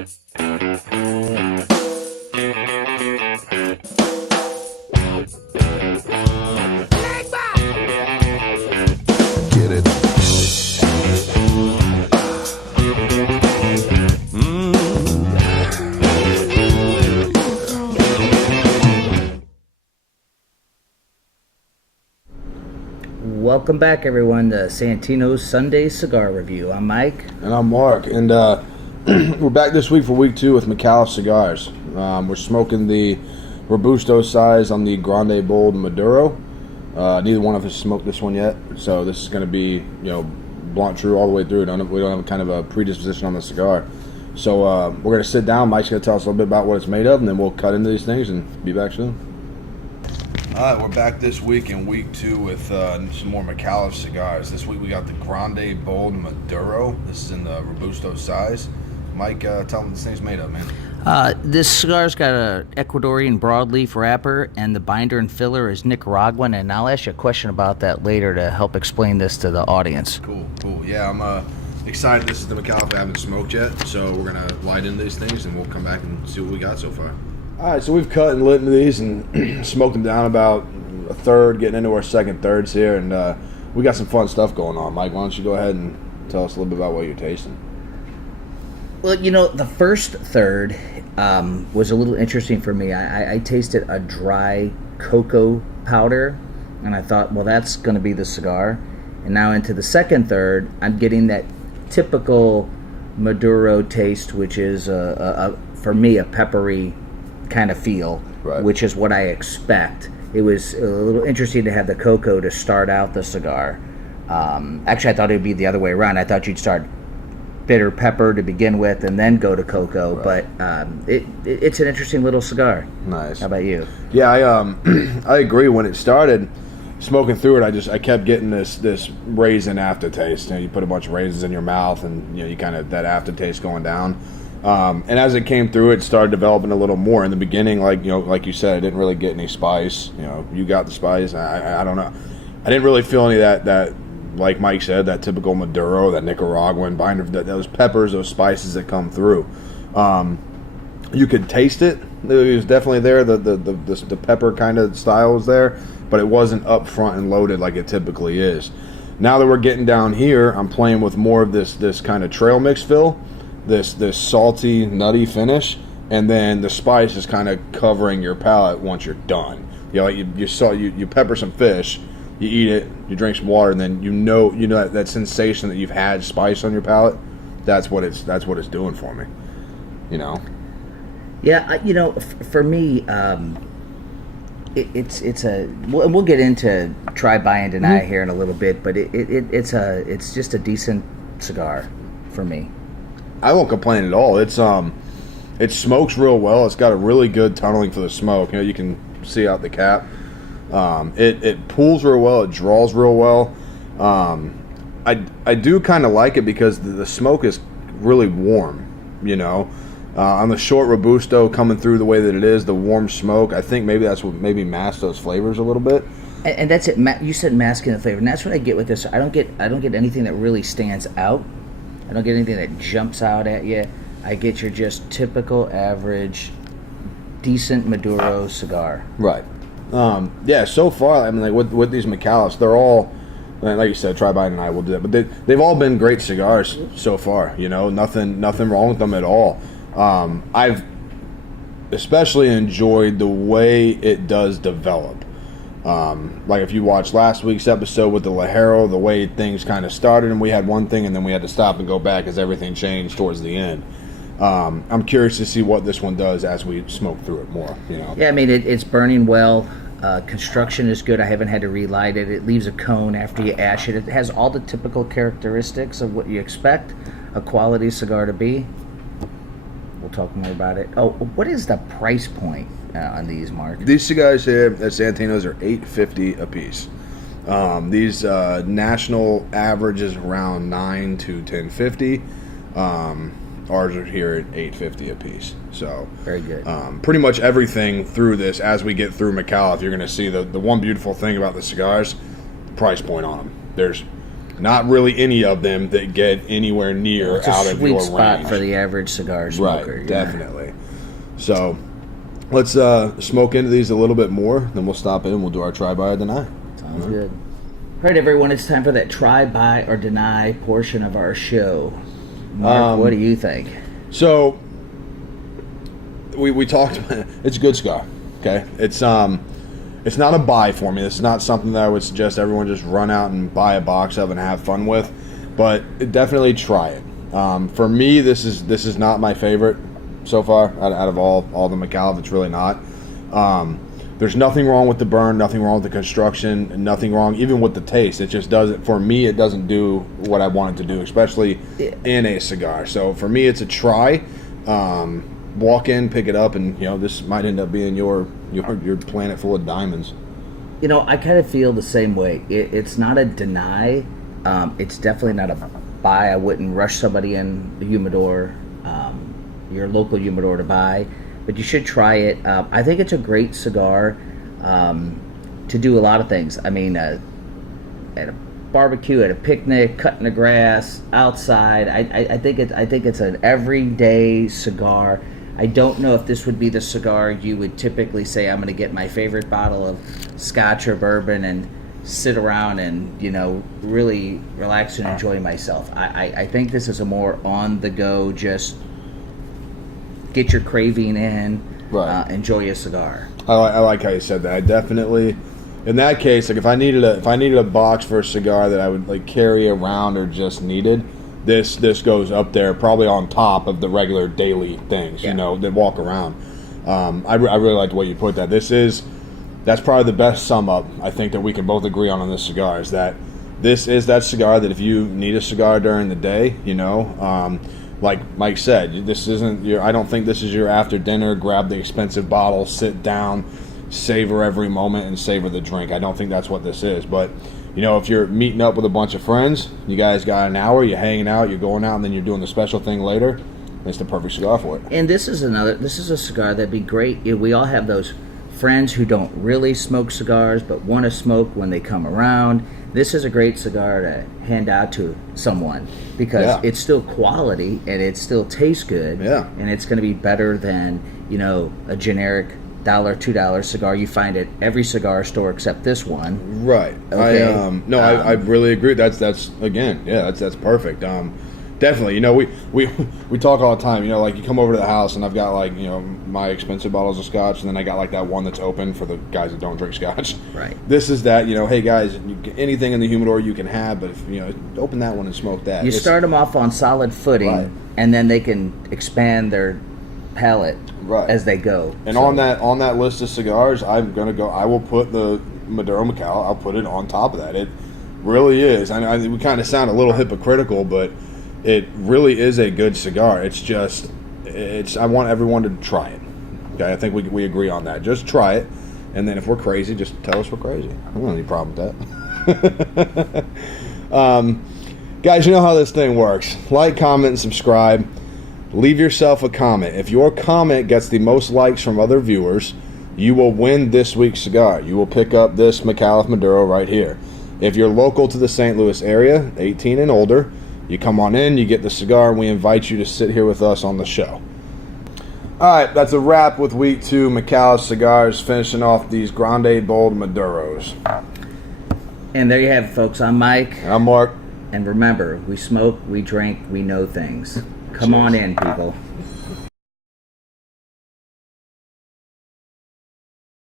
Get it. Welcome back, everyone, to Santino's Sunday Cigar Review. I'm Mike. And I'm Mark. And we're back this week for week 2 with Micallef Cigars. We're smoking the Robusto size on the Grande Bold Maduro. Neither one of us smoked this one yet, so this is going to be, blunt true all the way through. We don't have kind of a predisposition on the cigar. So we're going to sit down. Mike's going to tell us a little bit about what it's made of, and then we'll cut into these things and be back soon. All right, we're back this week in week 2 with some more Micallef cigars. This week we got the Grande Bold Maduro. This is in the Robusto size. Mike, tell them what this thing's made of, man. This cigar's got a Ecuadorian broadleaf wrapper, and the binder and filler is Nicaraguan, and I'll ask you a question about that later to help explain this to the audience. Cool. Yeah, I'm excited. This is the Micallef I haven't smoked yet, so we're going to light into these things, and we'll come back and see what we got so far. All right, so we've cut and lit into these and smoked them down about a third, getting into our second thirds here, and we got some fun stuff going on. Mike, why don't you go ahead and tell us a little bit about what you're tasting? Well, the first third was a little interesting for me. I tasted a dry cocoa powder, and I thought, well, that's going to be the cigar. And now into the second third, I'm getting that typical Maduro taste, which is, for me, a peppery kind of feel, right, which is what I expect. It was a little interesting to have the cocoa to start out the cigar. Actually, I thought it would be the other way around. I thought you'd start bitter pepper to begin with and then go to cocoa, right, but it's an interesting little cigar. Nice. How about you? Yeah, I agree. When it started smoking through it, I kept getting this raisin aftertaste. You put a bunch of raisins in your mouth, and you kind of that aftertaste going down. And as it came through, it started developing a little more. In the beginning, like you said, I didn't really get any spice. You got the spice. I don't know. I didn't really feel any of that, like Mike said, that typical Maduro, that Nicaraguan binder, those peppers, those spices that come through. You could taste it. It was definitely there. The pepper kind of style was there, but it wasn't up front and loaded like it typically is. Now that we're getting down here, I'm playing with more of this kind of trail mix fill. This salty, nutty finish, and then the spice is kind of covering your palate once you're done. You pepper some fish, you eat it, you drink some water, and then you know that sensation that you've had spice on your palate. That's what it's doing for me. Yeah, for me, it's a. We'll get into try, buy, and deny here in a little bit, but it's just a decent cigar for me. I won't complain at all. It smokes real well. It's got a really good tunneling for the smoke. You can see out the cap. It pulls real well. It draws real well. I do kind of like it because the smoke is really warm. On the short Robusto coming through the way that it is, the warm smoke. I think maybe that's what masked those flavors a little bit. And that's it. You said masking the flavor, and that's what I get with this. I don't get anything that really stands out. I don't get anything that jumps out at you. I get your just typical, average, decent Maduro cigar. Right. Yeah, so far, I mean, like with these Micallefs, they're all, like you said, Tri-Bite and I will do that, but they've all been great cigars so far. Nothing wrong with them at all. I've especially enjoyed the way it does develop. Like if you watched last week's episode with the Lajero, the way things kind of started, and we had one thing and then we had to stop and go back as everything changed towards the end. I'm curious to see what this one does as we smoke through it more. Yeah, I mean it's burning well. Construction is good. I haven't had to relight it. It leaves a cone after you ash it. It has all the typical characteristics of what you expect a quality cigar to be. We'll talk more about it. Oh, what is the price point on these, Mark? These cigars here at Santino's are $8.50 a piece. These national average is around $9 to $10.50. Ours are here at $8.50 a piece. So very good. Pretty much everything through this, as we get through Micallef, you're going to see the one beautiful thing about the cigars, the price point on them. not really any of them that get anywhere near It's out a of sweet your spot range. for the average cigar smoker. Right, definitely. So let's smoke into these a little bit more, then we'll stop in and we'll do our try, buy, or deny. Sounds good. All right, everyone, it's time for that try, buy, or deny portion of our show. Mark, what do you think? So we talked about, it's a good cigar, okay? It's not a buy for me. This is not something that I would suggest everyone just run out and buy a box of and have fun with, but definitely try it. For me, this is not my favorite so far out of all the Micallef. It's really not. There's nothing wrong with the burn, nothing wrong with the construction, and nothing wrong even with the taste. It just doesn't, for me, it doesn't do what I want it to do, especially in a cigar. So for me, it's a try. Walk in, pick it up, and this might end up being your planet full of diamonds. I kind of feel the same way. It's not a deny. It's definitely not a buy. I wouldn't rush somebody in the humidor, your local humidor, to buy. But you should try it. I think it's a great cigar to do a lot of things. I mean, at a barbecue, at a picnic, cutting the grass, outside. I think it's an everyday cigar. I don't know if this would be the cigar you would typically say, I'm going to get my favorite bottle of scotch or bourbon and sit around and really relax and enjoy myself. I think this is a more on the go, just get your craving in, right. Enjoy a cigar. I like how you said that. I definitely, in that case, like if I needed a box for a cigar that I would like carry around or just needed, this goes up there probably on top of the regular daily things, that walk around. I really like the way you put that. That's probably the best sum up I think that we can both agree on this cigar, is that this is that cigar that if you need a cigar during the day, like Mike said, this isn't I don't think this is your after dinner, grab the expensive bottle, sit down, savor every moment and savor the drink. I don't think that's what this is. But if you're meeting up with a bunch of friends, you guys got an hour, you're hanging out, you're going out, and then you're doing the special thing later, it's the perfect cigar for it. And this is a cigar that'd be great. We all have those friends who don't really smoke cigars but want to smoke when they come around. This is a great cigar to hand out to someone because it's still quality and it still tastes good. Yeah. And it's going to be better than, a generic $1, $2 cigar you find at every cigar store except this one. Right. Okay. I really agree. That's again, that's perfect. Definitely. We talk all the time. Like you come over to the house and I've got like my expensive bottles of scotch, and then I got like that one that's open for the guys that don't drink scotch. Right. This is that. Hey guys, anything in the humidor you can have, but if open that one and smoke that. You start them off on solid footing, right. And then they can expand their palate as they go. And on that list of cigars, I will put the Maduro Micallef. I'll put it on top of that. It really is. We kind of sound a little hypocritical, but it really is a good cigar. I want everyone to try it. Okay, I think we agree on that. Just try it, and then if we're crazy, just tell us we're crazy. I don't have any problem with that. Guys, you know how this thing works. Like, comment, and subscribe. Leave yourself a comment. If your comment gets the most likes from other viewers, you will win this week's cigar. You will pick up this Micallef Maduro right here. If you're local to the St. Louis area, 18 and older, you come on in, you get the cigar, and we invite you to sit here with us on the show. All right, that's a wrap with week 2 Micallef Cigars, finishing off these Grande Bold Maduros. And there you have it, folks. I'm Mike. And I'm Mark. And remember, we smoke, we drink, we know things. Come on in, people.